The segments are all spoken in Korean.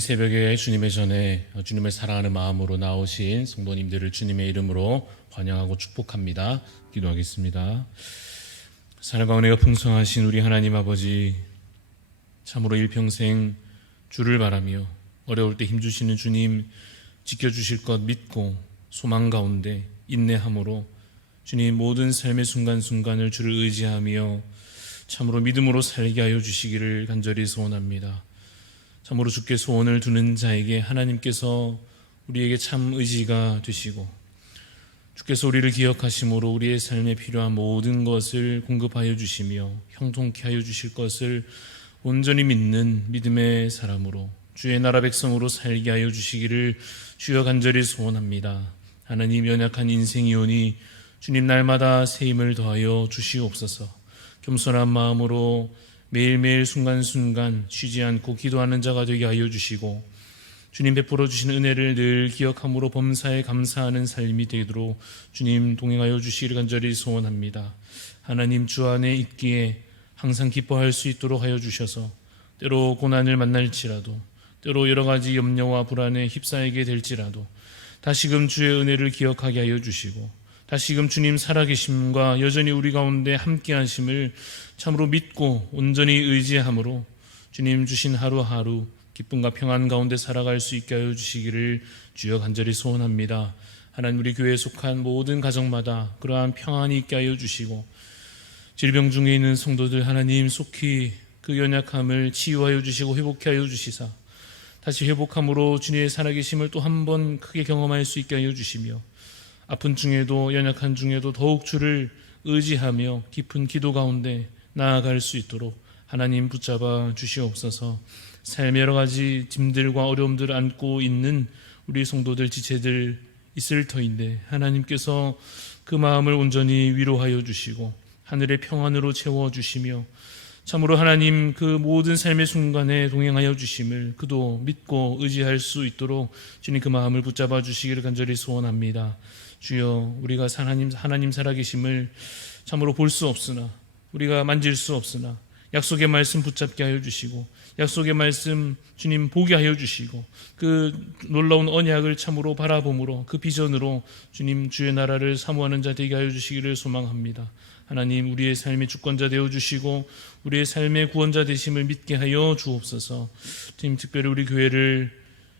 이 새벽에 주님의 전에 주님을 사랑하는 마음으로 나오신 성도님들을 주님의 이름으로 환영하고 축복합니다. 기도하겠습니다. 사랑과 은혜가 풍성하신 우리 하나님 아버지, 참으로 일평생 주를 바라며 어려울 때 힘주시는 주님 지켜주실 것 믿고 소망 가운데 인내함으로 주님 모든 삶의 순간순간을 주를 의지하며 참으로 믿음으로 살게 하여 주시기를 간절히 소원합니다. 참으로 주께 소원을 두는 자에게 하나님께서 우리에게 참 의지가 되시고 주께서 우리를 기억하심으로 우리의 삶에 필요한 모든 것을 공급하여 주시며 형통케 하여 주실 것을 온전히 믿는 믿음의 사람으로 주의 나라 백성으로 살게 하여 주시기를 주여 간절히 소원합니다. 하나님, 연약한 인생이오니 주님 날마다 새 힘을 더하여 주시옵소서. 겸손한 마음으로 매일매일 순간순간 쉬지 않고 기도하는 자가 되게 하여 주시고 주님 베풀어 주신 은혜를 늘 기억함으로 범사에 감사하는 삶이 되도록 주님 동행하여 주시기를 간절히 소원합니다. 하나님, 주 안에 있기에 항상 기뻐할 수 있도록 하여 주셔서 때로 고난을 만날지라도 때로 여러 가지 염려와 불안에 휩싸이게 될지라도 다시금 주의 은혜를 기억하게 하여 주시고 다시금 주님 살아계심과 여전히 우리 가운데 함께 하심을 참으로 믿고 온전히 의지함으로 주님 주신 하루하루 기쁨과 평안 가운데 살아갈 수 있게 하여 주시기를 주여 간절히 소원합니다. 하나님, 우리 교회에 속한 모든 가정마다 그러한 평안이 있게 하여 주시고 질병 중에 있는 성도들 하나님 속히 그 연약함을 치유하여 주시고 회복케 하여 주시사 다시 회복함으로 주님의 살아계심을 또 한 번 크게 경험할 수 있게 하여 주시며 아픈 중에도 연약한 중에도 더욱 주를 의지하며 깊은 기도 가운데 나아갈 수 있도록 하나님 붙잡아 주시옵소서. 삶의 여러 가지 짐들과 어려움들을 안고 있는 우리 성도들 지체들 있을 터인데 하나님께서 그 마음을 온전히 위로하여 주시고 하늘의 평안으로 채워주시며 참으로 하나님 그 모든 삶의 순간에 동행하여 주심을 그도 믿고 의지할 수 있도록 주님 그 마음을 붙잡아 주시기를 간절히 소원합니다. 주여, 우리가 하나님 살아계심을 참으로 볼 수 없으나 우리가 만질 수 없으나 약속의 말씀 붙잡게 하여 주시고 약속의 말씀 주님 보게 하여 주시고 그 놀라운 언약을 참으로 바라봄으로 그 비전으로 주님 주의 나라를 사모하는 자 되게 하여 주시기를 소망합니다. 하나님, 우리의 삶의 주권자 되어 주시고 우리의 삶의 구원자 되심을 믿게 하여 주옵소서. 주님, 특별히 우리 교회를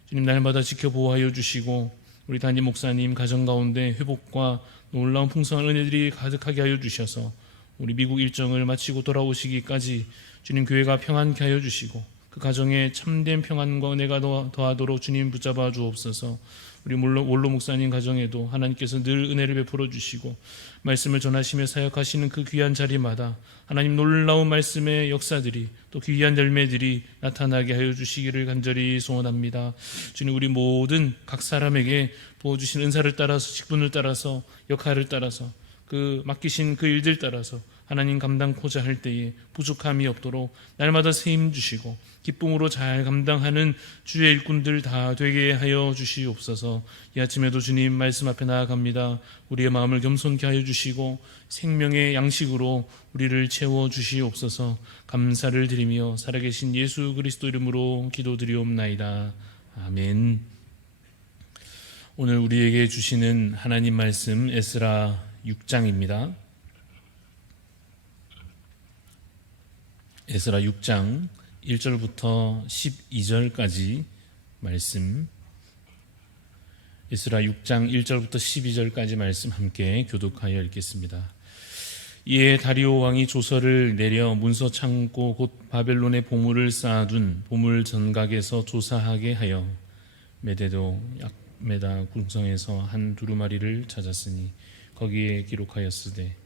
주님 날마다 지켜보호하여 주시고 우리 담임 목사님 가정 가운데 회복과 놀라운 풍성한 은혜들이 가득하게 하여 주셔서 우리 미국 일정을 마치고 돌아오시기까지 주님 교회가 평안케 하여 주시고 그 가정에 참된 평안과 은혜가 더하도록 주님 붙잡아 주옵소서. 우리 원로 목사님 가정에도 하나님께서 늘 은혜를 베풀어 주시고 말씀을 전하시며 사역하시는 그 귀한 자리마다 하나님 놀라운 말씀의 역사들이 또 귀한 열매들이 나타나게 하여 주시기를 간절히 소원합니다. 주님, 우리 모든 각 사람에게 부어주신 은사를 따라서 직분을 따라서 역할을 따라서 그 맡기신 그 일들 따라서 하나님 감당코자 할 때에 부족함이 없도록 날마다 새 힘 주시고 기쁨으로 잘 감당하는 주의 일꾼들 다 되게 하여 주시옵소서. 이 아침에도 주님 말씀 앞에 나아갑니다. 우리의 마음을 겸손케 하여 주시고 생명의 양식으로 우리를 채워 주시옵소서. 감사를 드리며 살아계신 예수 그리스도 이름으로 기도드리옵나이다. 아멘. 오늘 우리에게 주시는 하나님 말씀 에스라 6장입니다. 에스라 6장 1절부터 12절까지 말씀, 에스라 6장 1절부터 12절까지 말씀 함께 교독하여 읽겠습니다. 이에 다리오 왕이 조서를 내려 문서 창고 곧 바벨론의 보물을 쌓아둔 보물 전각에서 조사하게 하여 메대도 약메다 궁성에서 한 두루마리를 찾았으니 거기에 기록하였으되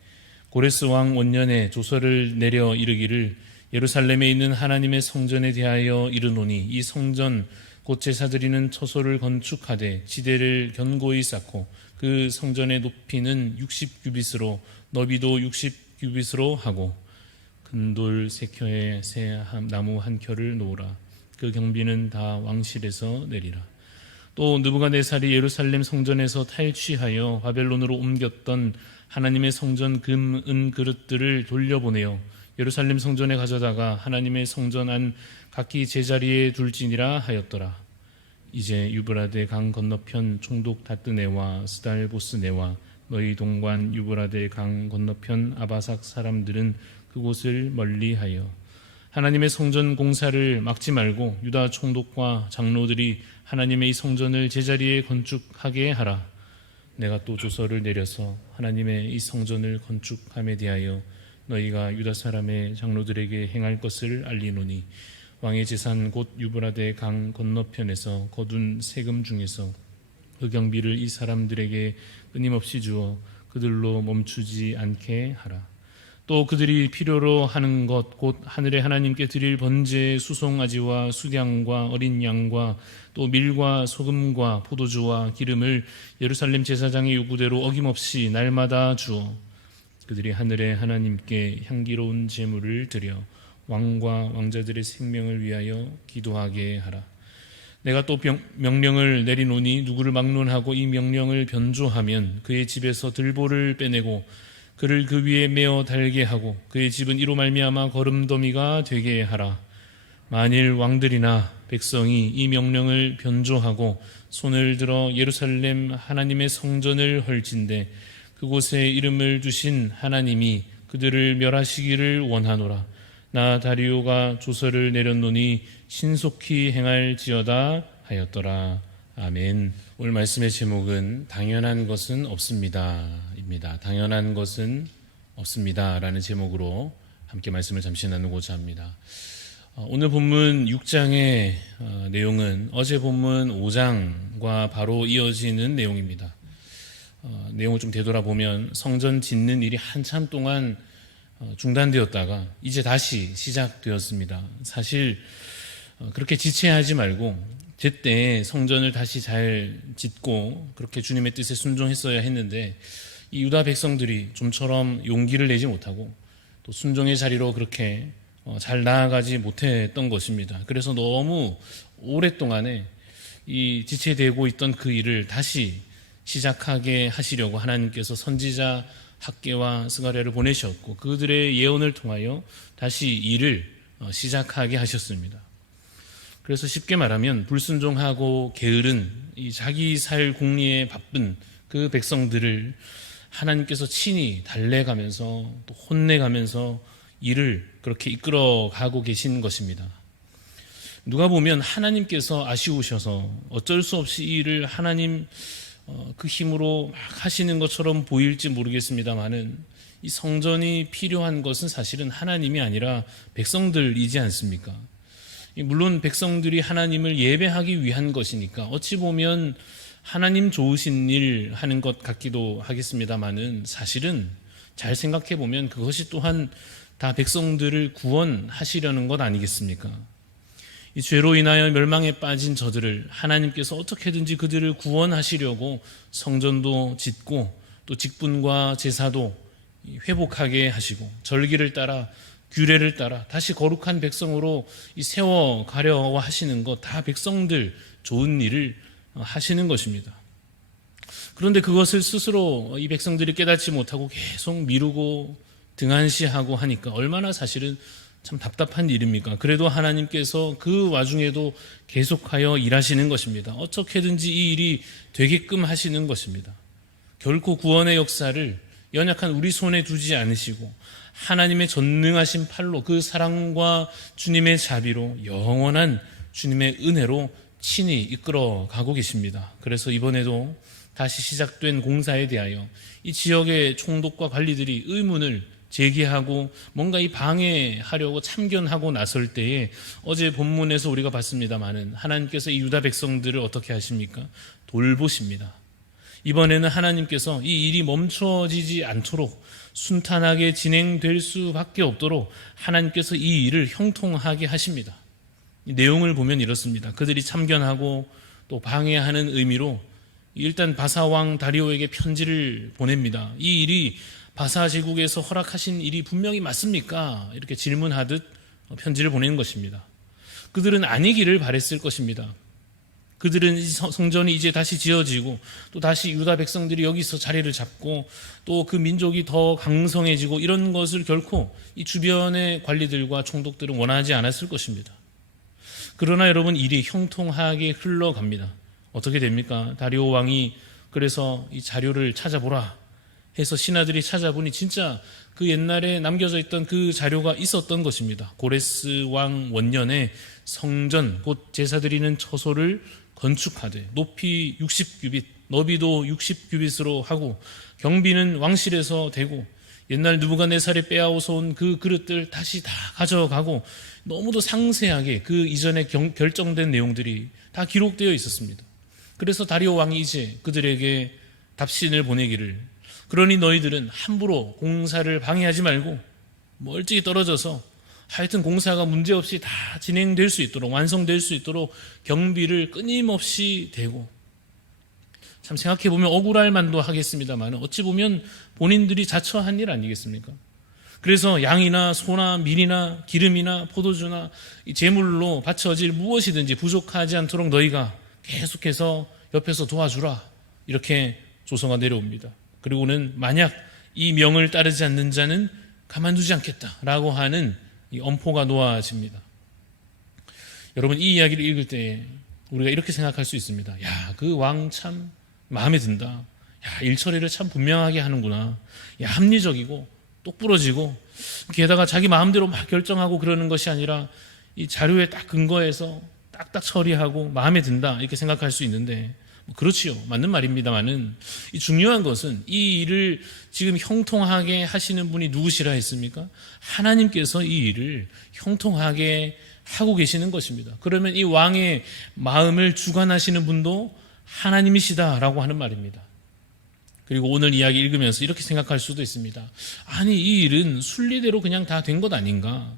고레스 왕 원년에 조서를 내려 이르기를 예루살렘에 있는 하나님의 성전에 대하여 이르노니 이 성전 곧 제사드리는 처소를 건축하되 지대를 견고히 쌓고 그 성전의 높이는 60규빗으로 너비도 60규빗으로 하고 큰돌 3켜에 새 나무 1켜를 놓으라. 그 경비는 다 왕실에서 내리라. 또 느부갓네살이 예루살렘 성전에서 탈취하여 바벨론으로 옮겼던 하나님의 성전 금, 은 그릇들을 돌려보내어 예루살렘 성전에 가져다가 하나님의 성전 안 각기 제자리에 둘지니라 하였더라. 이제 유브라데 강 건너편 총독 다뜨네와 스달보스네와 너희 동관 유브라데 강 건너편 아바삭 사람들은 그곳을 멀리하여 하나님의 성전 공사를 막지 말고 유다 총독과 장로들이 하나님의 이 성전을 제자리에 건축하게 하라. 내가 또 조서를 내려서 하나님의 이 성전을 건축함에 대하여 너희가 유다 사람의 장로들에게 행할 것을 알리노니 왕의 재산 곧 유브라데 강 건너편에서 거둔 세금 중에서 흑경비를 이 사람들에게 끊임없이 주어 그들로 멈추지 않게 하라. 또 그들이 필요로 하는 것 곧 하늘의 하나님께 드릴 번제의 수송아지와 수량과 어린 양과 또 밀과 소금과 포도주와 기름을 예루살렘 제사장의 요구대로 어김없이 날마다 주어 그들이 하늘의 하나님께 향기로운 제물을 드려 왕과 왕자들의 생명을 위하여 기도하게 하라. 내가 또 명령을 내리노니 누구를 막론하고 이 명령을 변조하면 그의 집에서 들보를 빼내고 그를 그 위에 메어 달게 하고 그의 집은 이로 말미암아 거름더미가 되게 하라. 만일 왕들이나 백성이 이 명령을 변조하고 손을 들어 예루살렘 하나님의 성전을 헐진대 그곳에 이름을 두신 하나님이 그들을 멸하시기를 원하노라. 나 다리오가 조서를 내렸노니 신속히 행할지어다 하였더라. 아멘. 오늘 말씀의 제목은 당연한 것은 없습니다 입니다. 당연한 것은 없습니다 라는 제목으로 함께 말씀을 잠시 나누고자 합니다. 오늘 본문 6장의 내용은 어제 본문 5장과 바로 이어지는 내용입니다. 내용을 좀 되돌아보면 성전 짓는 일이 한참 동안 중단되었다가 이제 다시 시작되었습니다. 사실 그렇게 지체하지 말고 제때 성전을 다시 잘 짓고 그렇게 주님의 뜻에 순종했어야 했는데 이 유다 백성들이 좀처럼 용기를 내지 못하고 또 순종의 자리로 그렇게 잘 나아가지 못했던 것입니다. 그래서 너무 오랫동안에 이 지체되고 있던 그 일을 다시 시작하게 하시려고 하나님께서 선지자 학개와 스가랴를 보내셨고 그들의 예언을 통하여 다시 일을 시작하게 하셨습니다. 그래서 쉽게 말하면 불순종하고 게으른 이 자기 살 공리에 바쁜 그 백성들을 하나님께서 친히 달래가면서 또 혼내가면서 일을 그렇게 이끌어가고 계신 것입니다. 누가 보면 하나님께서 아쉬우셔서 어쩔 수 없이 이 일을 하나님 그 힘으로 막 하시는 것처럼 보일지 모르겠습니다만은 이 성전이 필요한 것은 사실은 하나님이 아니라 백성들이지 않습니까? 물론 백성들이 하나님을 예배하기 위한 것이니까 어찌 보면 하나님 좋으신 일 하는 것 같기도 하겠습니다만은 사실은 잘 생각해 보면 그것이 또한 다 백성들을 구원하시려는 것 아니겠습니까? 이 죄로 인하여 멸망에 빠진 저들을 하나님께서 어떻게든지 그들을 구원하시려고 성전도 짓고 또 직분과 제사도 회복하게 하시고 절기를 따라 규례를 따라 다시 거룩한 백성으로 세워가려 하시는 것 다 백성들 좋은 일을 하시는 것입니다. 그런데 그것을 스스로 이 백성들이 깨닫지 못하고 계속 미루고 등한시하고 하니까 얼마나 사실은 참 답답한 일입니까? 그래도 하나님께서 그 와중에도 계속하여 일하시는 것입니다. 어떻게든지 이 일이 되게끔 하시는 것입니다. 결코 구원의 역사를 연약한 우리 손에 두지 않으시고 하나님의 전능하신 팔로 그 사랑과 주님의 자비로 영원한 주님의 은혜로 친히 이끌어 가고 계십니다. 그래서 이번에도 다시 시작된 공사에 대하여 이 지역의 총독과 관리들이 의문을 제기하고 뭔가 이 방해하려고 참견하고 나설 때에 어제 본문에서 우리가 봤습니다마는 하나님께서 이 유다 백성들을 어떻게 하십니까? 돌보십니다. 이번에는 하나님께서 이 일이 멈춰지지 않도록 순탄하게 진행될 수밖에 없도록 하나님께서 이 일을 형통하게 하십니다. 이 내용을 보면 이렇습니다. 그들이 참견하고 또 방해하는 의미로 일단 바사왕 다리오에게 편지를 보냅니다. 이 일이 바사 제국에서 허락하신 일이 분명히 맞습니까? 이렇게 질문하듯 편지를 보내는 것입니다. 그들은 아니기를 바랬을 것입니다. 그들은 성전이 이제 다시 지어지고 또 다시 유다 백성들이 여기서 자리를 잡고 또 그 민족이 더 강성해지고 이런 것을 결코 이 주변의 관리들과 총독들은 원하지 않았을 것입니다. 그러나 여러분 일이 형통하게 흘러갑니다. 어떻게 됩니까? 다리오 왕이 그래서 이 자료를 찾아보라 해서 신하들이 찾아보니 진짜 그 옛날에 남겨져 있던 그 자료가 있었던 것입니다. 고레스 왕 원년에 성전 곧 제사 드리는 처소를 건축하되 높이 60규빗 너비도 60규빗으로 하고 경비는 왕실에서 되고 옛날 느부갓네살이 빼앗아서 온 그 그릇들 다시 다 가져가고 너무도 상세하게 그 이전에 결정된 내용들이 다 기록되어 있었습니다. 그래서 다리오 왕이 이제 그들에게 답신을 보내기를 그러니 너희들은 함부로 공사를 방해하지 말고 멀찍이 떨어져서 하여튼 공사가 문제없이 다 진행될 수 있도록 완성될 수 있도록 경비를 끊임없이 대고 참 생각해보면 억울할 만도 하겠습니다만 어찌 보면 본인들이 자처한 일 아니겠습니까? 그래서 양이나 소나 밀이나 기름이나 포도주나 제물로 바쳐질 무엇이든지 부족하지 않도록 너희가 계속해서 옆에서 도와주라 이렇게 조서가 내려옵니다. 그리고는 만약 이 명을 따르지 않는 자는 가만두지 않겠다라고 하는 이 엄포가 놓아집니다. 여러분 이 이야기를 읽을 때 우리가 이렇게 생각할 수 있습니다. 야, 그 왕 참 마음에 든다. 야, 일처리를 참 분명하게 하는구나. 야, 합리적이고 똑부러지고 게다가 자기 마음대로 막 결정하고 그러는 것이 아니라 이 자료에 딱 근거해서 딱딱 처리하고 마음에 든다 이렇게 생각할 수 있는데 그렇지요. 맞는 말입니다만은 이 중요한 것은 이 일을 지금 형통하게 하시는 분이 누구시라 했습니까? 하나님께서 이 일을 형통하게 하고 계시는 것입니다. 그러면 이 왕의 마음을 주관하시는 분도 하나님이시다라고 하는 말입니다. 그리고 오늘 이야기 읽으면서 이렇게 생각할 수도 있습니다. 아니 이 일은 순리대로 그냥 다 된 것 아닌가?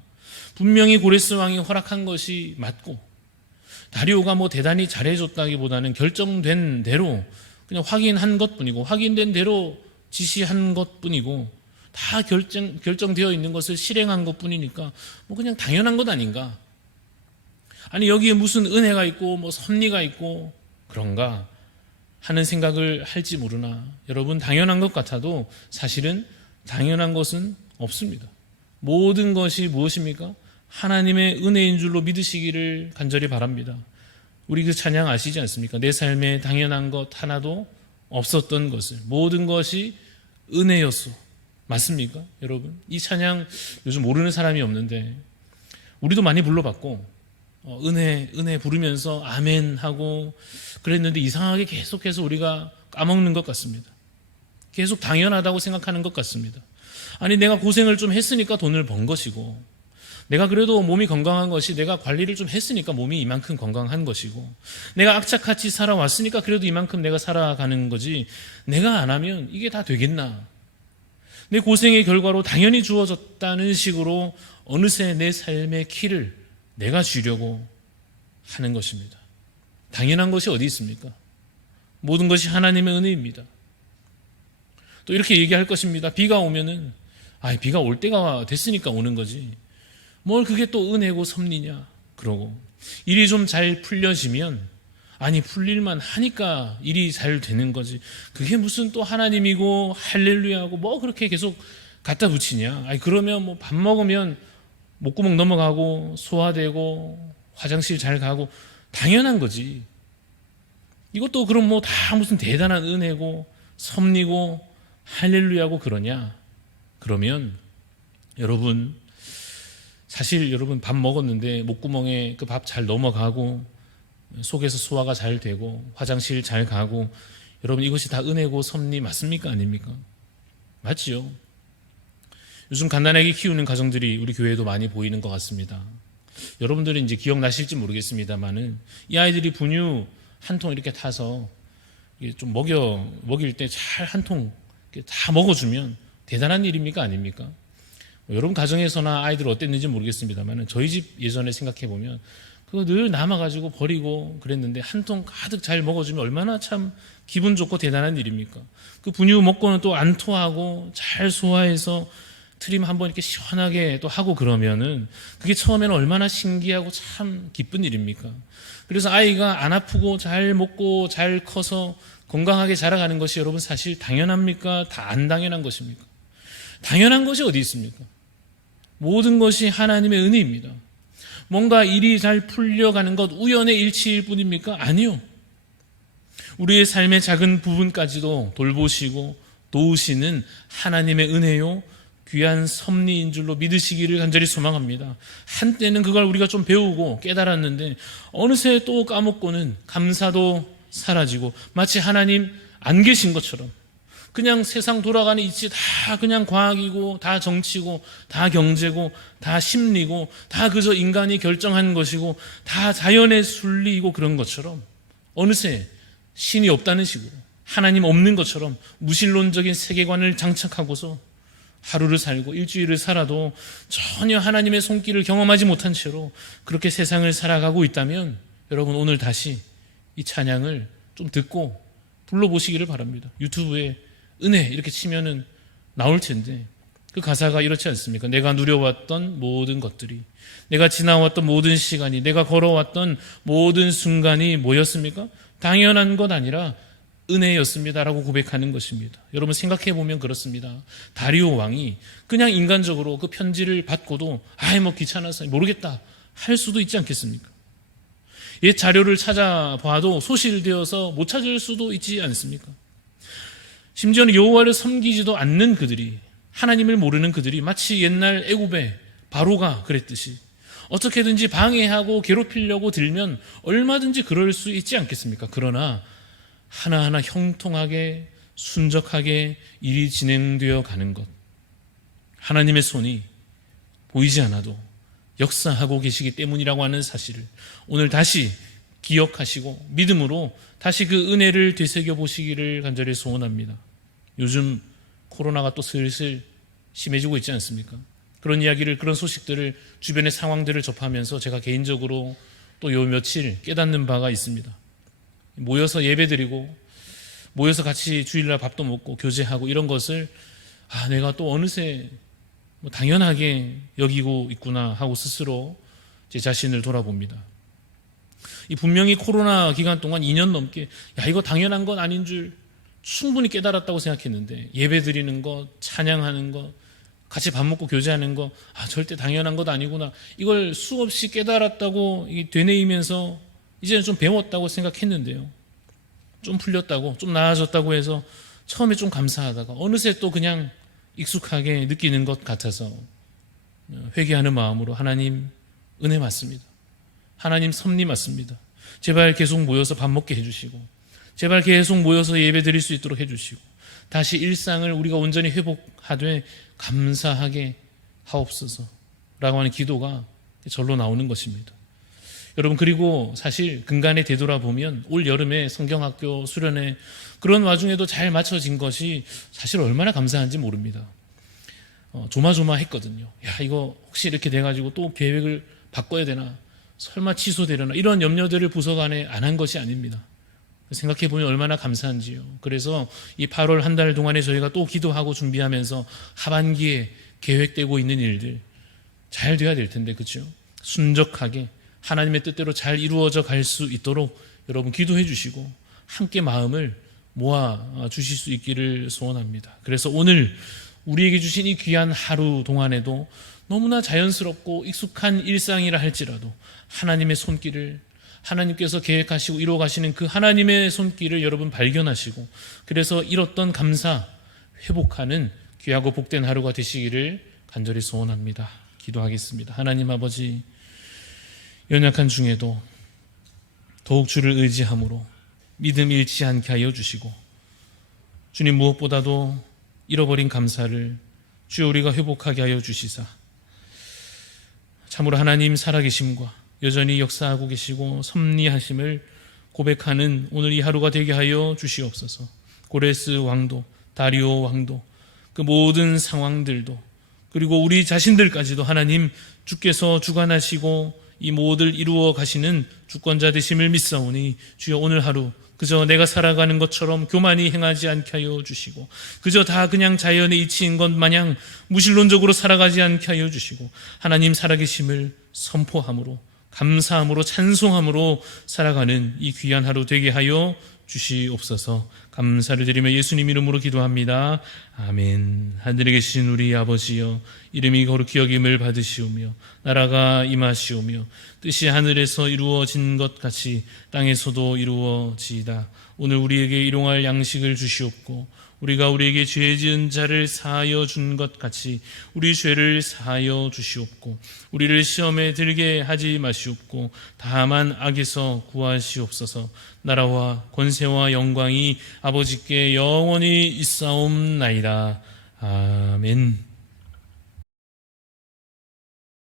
분명히 고레스 왕이 허락한 것이 맞고 다리오가 뭐 대단히 잘해줬다기보다는 결정된 대로 그냥 확인한 것뿐이고 확인된 대로 지시한 것뿐이고 다 결정되어 있는 것을 실행한 것뿐이니까 뭐 그냥 당연한 것 아닌가? 아니 여기에 무슨 은혜가 있고 뭐 섭리가 있고 그런가 하는 생각을 할지 모르나 여러분 당연한 것 같아도 사실은 당연한 것은 없습니다. 모든 것이 무엇입니까? 하나님의 은혜인 줄로 믿으시기를 간절히 바랍니다. 우리 그 찬양 아시지 않습니까? 내 삶에 당연한 것 하나도 없었던 것을 모든 것이 은혜였소. 맞습니까? 여러분 이 찬양 요즘 모르는 사람이 없는데 우리도 많이 불러봤고 은혜 부르면서 아멘 하고 그랬는데 이상하게 계속해서 우리가 까먹는 것 같습니다. 계속 당연하다고 생각하는 것 같습니다. 아니 내가 고생을 좀 했으니까 돈을 번 것이고 내가 그래도 몸이 건강한 것이 내가 관리를 좀 했으니까 몸이 이만큼 건강한 것이고 내가 악착같이 살아왔으니까 그래도 이만큼 내가 살아가는 거지 내가 안 하면 이게 다 되겠나? 내 고생의 결과로 당연히 주어졌다는 식으로 어느새 내 삶의 키를 내가 쥐려고 하는 것입니다. 당연한 것이 어디 있습니까? 모든 것이 하나님의 은혜입니다. 또 이렇게 얘기할 것입니다. 비가 오면은 비가 올 때가 됐으니까 오는 거지 뭘 그게 또 은혜고 섭리냐 그러고 일이 좀 잘 풀려지면 풀릴만 하니까 일이 잘 되는 거지 그게 무슨 또 하나님이고 할렐루야고 뭐 그렇게 계속 갖다 붙이냐 그러면 뭐 밥 먹으면 목구멍 넘어가고 소화되고 화장실 잘 가고 당연한 거지 이것도 그럼 뭐 다 무슨 대단한 은혜고 섭리고 할렐루야고 그러냐 그러면 여러분 사실 여러분 밥 먹었는데 목구멍에 그 밥 잘 넘어가고 속에서 소화가 잘 되고 화장실 잘 가고 여러분 이것이 다 은혜고 섭리 맞습니까? 아닙니까? 맞지요. 요즘 갓난아기 키우는 가정들이 우리 교회에도 많이 보이는 것 같습니다. 여러분들은 이제 기억나실지 모르겠습니다만은 이 아이들이 분유 한 통 이렇게 타서 좀 먹일 때 잘 한 통 다 먹어주면 대단한 일입니까? 아닙니까? 여러분 가정에서나 아이들 어땠는지 모르겠습니다만 저희 집 예전에 생각해보면 그거 늘 남아가지고 버리고 그랬는데 한 통 가득 잘 먹어주면 얼마나 참 기분 좋고 대단한 일입니까? 그 분유 먹고는 또 안 토하고 잘 소화해서 트림 한번 이렇게 시원하게 또 하고 그러면은 그게 처음에는 얼마나 신기하고 참 기쁜 일입니까? 그래서 아이가 안 아프고 잘 먹고 잘 커서 건강하게 자라가는 것이 여러분 사실 당연합니까? 다 안 당연한 것입니까? 당연한 것이 어디 있습니까? 모든 것이 하나님의 은혜입니다. 뭔가 일이 잘 풀려가는 것 우연의 일치일 뿐입니까? 아니요. 우리의 삶의 작은 부분까지도 돌보시고 도우시는 하나님의 은혜요, 귀한 섭리인 줄로 믿으시기를 간절히 소망합니다. 한때는 그걸 우리가 좀 배우고 깨달았는데 어느새 또 까먹고는 감사도 사라지고 마치 하나님 안 계신 것처럼 그냥 세상 돌아가는 이치 다 그냥 과학이고 다 정치고 다 경제고 다 심리고 다 그저 인간이 결정한 것이고 다 자연의 순리이고 그런 것처럼 어느새 신이 없다는 식으로 하나님 없는 것처럼 무신론적인 세계관을 장착하고서 하루를 살고 일주일을 살아도 전혀 하나님의 손길을 경험하지 못한 채로 그렇게 세상을 살아가고 있다면 여러분 오늘 다시 이 찬양을 좀 듣고 불러보시기를 바랍니다. 유튜브에 은혜 이렇게 치면은 나올 텐데 그 가사가 이렇지 않습니까? 내가 누려왔던 모든 것들이, 내가 지나왔던 모든 시간이, 내가 걸어왔던 모든 순간이 뭐였습니까? 당연한 것 아니라 은혜였습니다라고 고백하는 것입니다. 여러분 생각해 보면 그렇습니다. 다리오 왕이 그냥 인간적으로 그 편지를 받고도 뭐 귀찮아서 모르겠다 할 수도 있지 않겠습니까? 옛 자료를 찾아봐도 소실되어서 못 찾을 수도 있지 않습니까? 심지어는 여호와를 섬기지도 않는 그들이, 하나님을 모르는 그들이 마치 옛날 애굽의 바로가 그랬듯이 어떻게든지 방해하고 괴롭히려고 들면 얼마든지 그럴 수 있지 않겠습니까? 그러나 하나하나 형통하게 순적하게 일이 진행되어 가는 것, 하나님의 손이 보이지 않아도 역사하고 계시기 때문이라고 하는 사실을 오늘 다시 기억하시고 믿음으로 다시 그 은혜를 되새겨 보시기를 간절히 소원합니다. 요즘 코로나가 또 슬슬 심해지고 있지 않습니까? 그런 이야기를, 그런 소식들을, 주변의 상황들을 접하면서 제가 개인적으로 또 요 며칠 깨닫는 바가 있습니다. 모여서 예배드리고 모여서 같이 주일날 밥도 먹고 교제하고 이런 것을 내가 또 어느새 당연하게 여기고 있구나 하고 스스로 제 자신을 돌아봅니다. 이 분명히 코로나 기간 동안 2년 넘게 이거 당연한 건 아닌 줄 충분히 깨달았다고 생각했는데 예배드리는 것, 찬양하는 것, 같이 밥 먹고 교제하는 거 절대 당연한 것 아니구나, 이걸 수없이 깨달았다고 되뇌이면서 이제는 좀 배웠다고 생각했는데요, 좀 풀렸다고, 좀 나아졌다고 해서 처음에 좀 감사하다가 어느새 또 그냥 익숙하게 느끼는 것 같아서 회개하는 마음으로 하나님 은혜 맞습니다, 하나님 섭리 맞습니다, 제발 계속 모여서 밥 먹게 해주시고 제발 계속 모여서 예배 드릴 수 있도록 해주시고 다시 일상을 우리가 온전히 회복하되 감사하게 하옵소서 라고 하는 기도가 절로 나오는 것입니다. 여러분, 그리고 사실 근간에 되돌아보면 올 여름에 성경학교 수련회 그런 와중에도 잘 맞춰진 것이 사실 얼마나 감사한지 모릅니다. 조마조마했거든요. 이거 혹시 이렇게 돼가지고 또 계획을 바꿔야 되나, 설마 취소되려나, 이런 염려들을 부서간에 안 한 것이 아닙니다. 생각해보면 얼마나 감사한지요. 그래서 이 8월 한 달 동안에 저희가 또 기도하고 준비하면서 하반기에 계획되고 있는 일들 잘 돼야 될 텐데, 그렇죠? 순적하게 하나님의 뜻대로 잘 이루어져 갈 수 있도록 여러분 기도해 주시고 함께 마음을 모아 주실 수 있기를 소원합니다. 그래서 오늘 우리에게 주신 이 귀한 하루 동안에도 너무나 자연스럽고 익숙한 일상이라 할지라도 하나님의 손길을, 하나님께서 계획하시고 이루어 가시는 그 하나님의 손길을 여러분 발견하시고 그래서 잃었던 감사 회복하는 귀하고 복된 하루가 되시기를 간절히 소원합니다. 기도하겠습니다. 하나님 아버지, 연약한 중에도 더욱 주를 의지함으로 믿음 잃지 않게 하여 주시고 주님, 무엇보다도 잃어버린 감사를 주여 우리가 회복하게 하여 주시사 참으로 하나님 살아계심과 여전히 역사하고 계시고 섭리하심을 고백하는 오늘 이 하루가 되게 하여 주시옵소서. 고레스 왕도, 다리오 왕도, 그 모든 상황들도, 그리고 우리 자신들까지도 하나님 주께서 주관하시고 이 모든 이루어 가시는 주권자 되심을 믿사오니 주여 오늘 하루 그저 내가 살아가는 것처럼 교만히 행하지 않게 하여 주시고 그저 다 그냥 자연의 이치인 것 마냥 무신론적으로 살아가지 않게 하여 주시고 하나님 살아계심을 선포함으로 감사함으로 찬송함으로 살아가는 이 귀한 하루 되게 하여 주시옵소서. 감사를 드리며 예수님 이름으로 기도합니다. 아멘. 하늘에 계신 우리 아버지여, 이름이 거룩히 여김을 받으시오며 나라가 임하시오며 뜻이 하늘에서 이루어진 것 같이 땅에서도 이루어지이다. 오늘 우리에게 일용할 양식을 주시옵고 우리가 우리에게 죄 지은 자를 사하여 준 것 같이 우리 죄를 사하여 주시옵고 우리를 시험에 들게 하지 마시옵고 다만 악에서 구하시옵소서. 나라와 권세와 영광이 아버지께 영원히 있사옵나이다. 아멘.